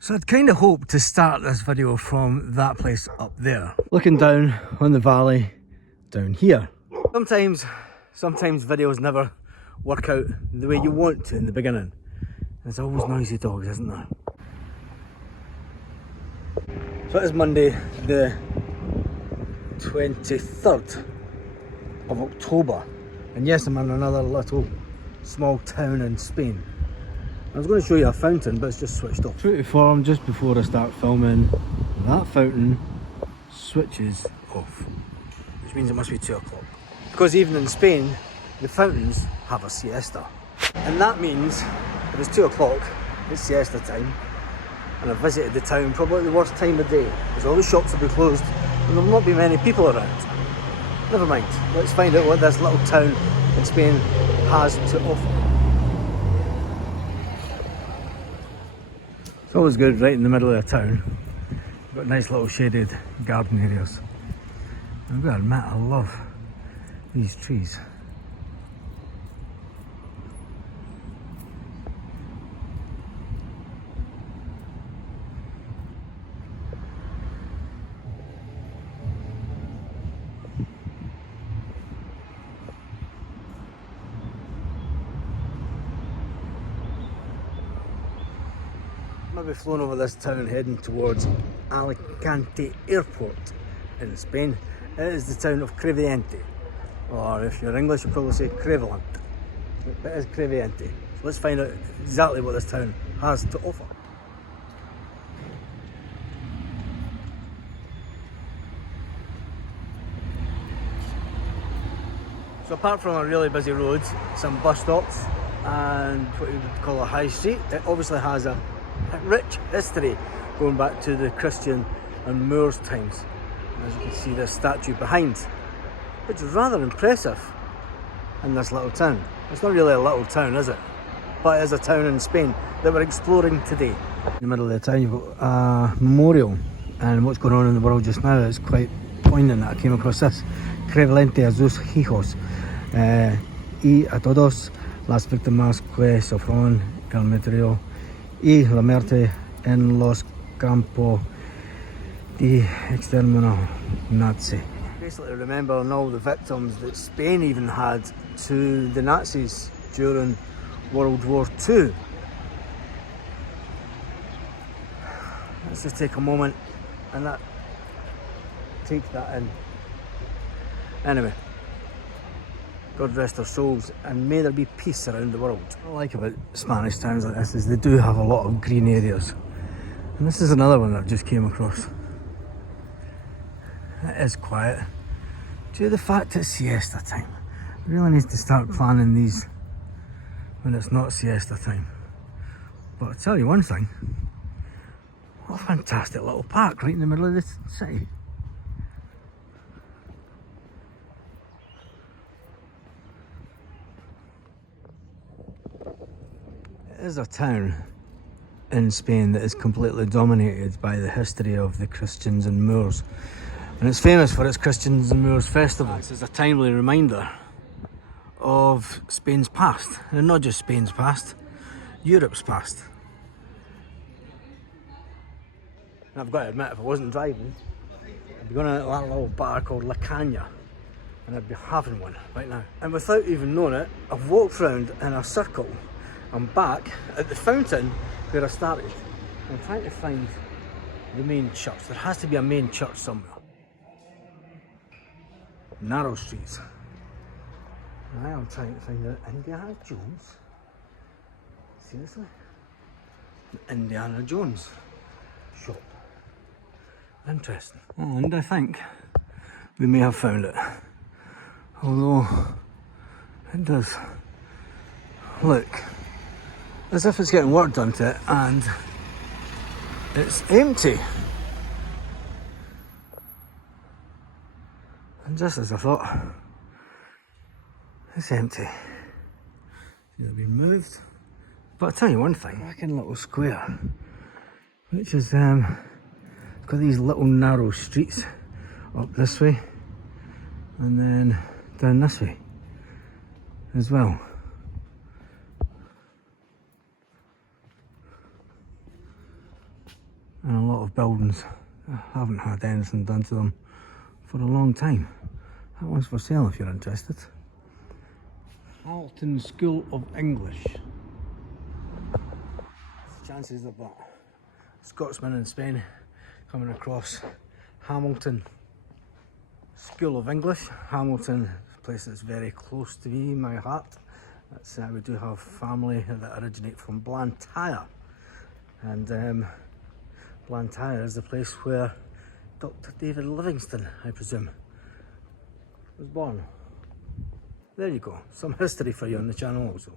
So I'd kind of hoped to start this video from that place up there, looking down on the valley down here. Sometimes videos never work out the way you want to in the beginning. There's always noisy dogs, isn't there? So it is Monday the 23rd of October, and yes, I'm in another little small town in Spain. I was going to show you a fountain, but it's just switched off. True to form, just before I start filming, that fountain switches off, which means it must be 2 o'clock. Because even in Spain, the fountains have a siesta. And that means if it's 2 o'clock, it's siesta time. And I've visited the town probably at the worst time of day, because all the shops will be closed and there will not be many people around. Never mind, let's find out what this little town in Spain has to offer. It's always good right in the middle of the town. You've got nice little shaded garden areas. I've got to admit, I love these trees. I'll be flown over this town heading towards Alicante airport in Spain. It is the town of Crevillente, or if you're English you'll probably say crevillente, but it is crevillente. So let's find out exactly what this town has to offer. So apart from a really busy road, some bus stops and what you would call a high street, it obviously has a rich history going back to the Christian and Moors times. As you can see, this statue behind, which is rather impressive in this little town. It's not really a little town, is it? But it is a town in Spain that we're exploring today. In the middle of the town you've got a memorial, and what's going on in the world just now is quite poignant that I came across this. Crevillente a sus hijos y a todos las víctimas que sufrieron el meteoro y la muerte en los campos de exterminio nazi. Basically remembering all the victims that Spain even had to the Nazis during World War II. Let's just take a moment and take that in. Anyway, God rest their souls, and may there be peace around the world. What I like about Spanish towns like this is they do have a lot of green areas. And this is another one that I've just came across. It is quiet. Due to the fact it's siesta time. I really need to start planning these when it's not siesta time. But I'll tell you one thing. What a fantastic little park right in the middle of the city. It is a town in Spain that is completely dominated by the history of the Christians and Moors, and it's famous for its Christians and Moors festival. This is a timely reminder of Spain's past, and not just Spain's past, Europe's past. And I've got to admit, if I wasn't driving, I'd be going to that little bar called La Caña, and I'd be having one right now. And without even knowing it, I've walked around in a circle. I'm back at the fountain where I started. I'm trying to find the main church. There has to be a main church somewhere. Narrow streets. I am trying to find out Indiana Jones. Seriously? The Indiana Jones shop. Interesting. And I think we may have found it. Although it does look as if it's getting work done to it, and it's empty. And just as I thought, it's empty. It's been moved. But I'll tell you one thing, back in a little square, which is got these little narrow streets up this way and then down this way as well. and a lot of buildings haven't had anything done to them for a long time. That one's for sale if you're interested. Hamilton School of English. What's the chances of that? Scotsman in Spain coming across Hamilton School of English. Hamilton, a place that's very close to me, my heart. That's, we do have family that originate from Blantyre, and Blantyre is the place where Dr. David Livingstone, I presume, was born. There you go, some history for you on the channel also.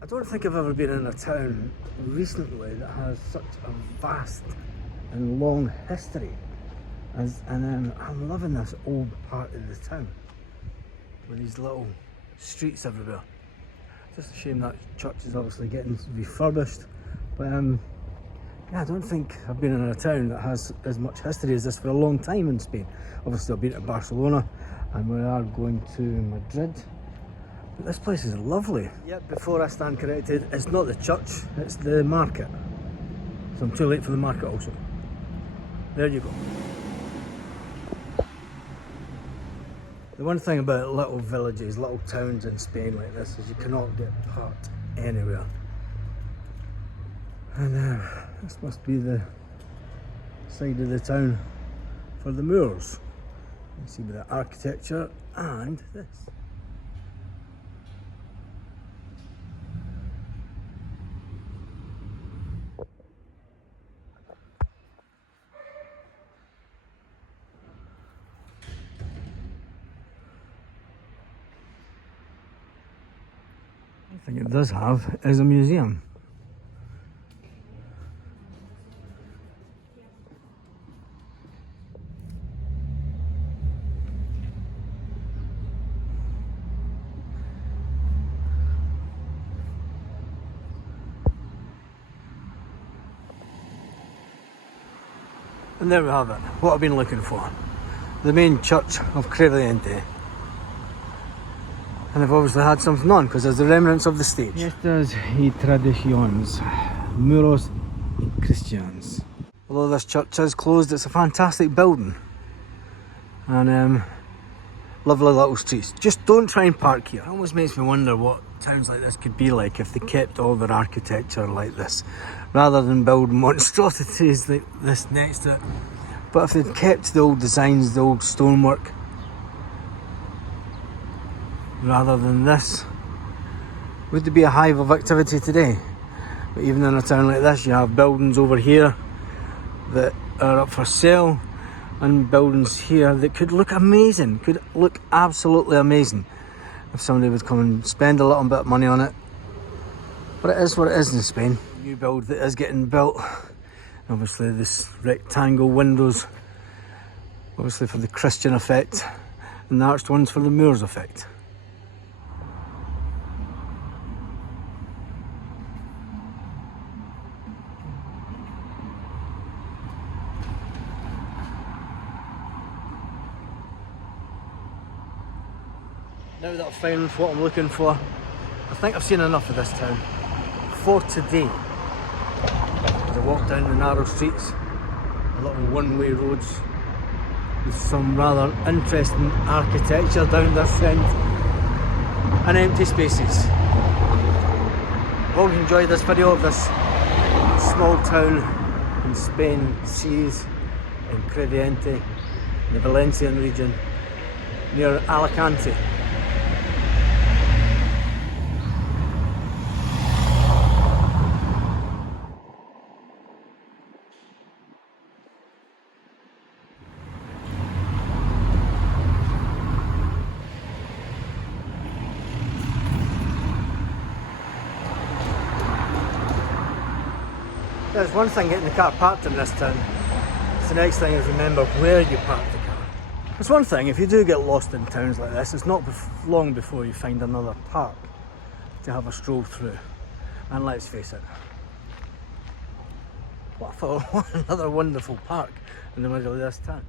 I don't think I've ever been in a town recently that has such a vast and long history and I'm loving this old part of the town with these little streets everywhere. Just a shame that church is obviously getting refurbished, but yeah, I don't think I've been in a town that has as much history as this for a long time in Spain. Obviously I've been to Barcelona and we are going to Madrid. But this place is lovely. Yet before I stand corrected, it's not the church, it's the market. So I'm too late for the market also. There you go. The one thing about little villages, little towns in Spain like this is you cannot get parked anywhere. And this must be the side of the town for the Moors. You can see the architecture and this. One thing it does have is a museum. And there we have it, what I've been looking for. The main church of Crevillente. And they've obviously had something on because there's the remnants of the stage. Fiestas y tradiciones, muros y cristianos. Although this church is closed, it's a fantastic building. And lovely little streets. Just don't try and park here. It almost makes me wonder what towns like this could be like if they kept all their architecture like this, rather than build monstrosities like this next to it. But if they'd kept the old designs, the old stonework, rather than this, would there be a hive of activity today? But even in a town like this, you have buildings over here that are up for sale, and buildings here that could look amazing, could look absolutely amazing if somebody would come and spend a little bit of money on it. But it is what it is in Spain. New build that is getting built. Obviously this rectangle windows, obviously for the Christian effect, and the arched ones for the Moors effect. Now that I've found what I'm looking for, I think I've seen enough of this town for today. As I walk down the narrow streets, the little one-way roads with some rather interesting architecture down this end, and empty spaces. I hope you enjoyed this video of this small town in Spain, seas in Crevillente, the Valencian region, near Alicante. There's one thing getting the car parked in this town. It's the next thing is remember where you park the car. It's one thing, if you do get lost in towns like this, it's not long before you find another park to have a stroll through. And let's face it, what another wonderful park in the middle of this town.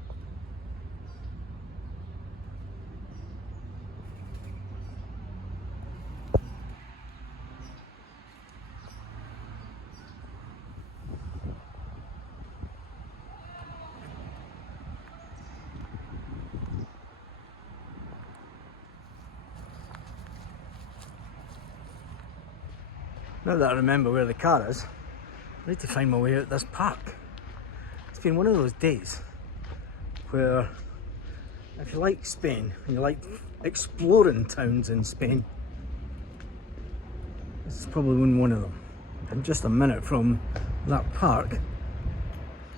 Now that I remember where the car is, I need to find my way out this park. It's been one of those days where if you like Spain and you like exploring towns in Spain, this is probably one of them. I'm just a minute from that park,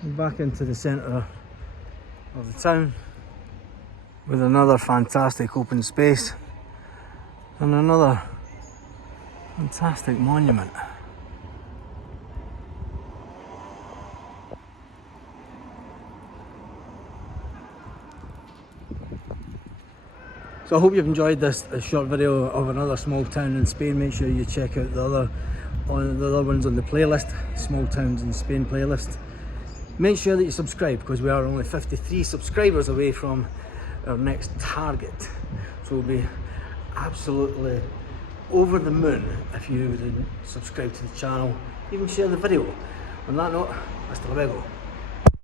back into the centre of the town with another fantastic open space and another fantastic monument. So I hope you've enjoyed this short video of another small town in Spain. Make sure you check out the other ones on the playlist, Small Towns in Spain playlist. Make sure that you subscribe because we are only 53 subscribers away from our next target. So we'll be absolutely over the moon if you would subscribe to the channel, even share the video. On that note, hasta luego.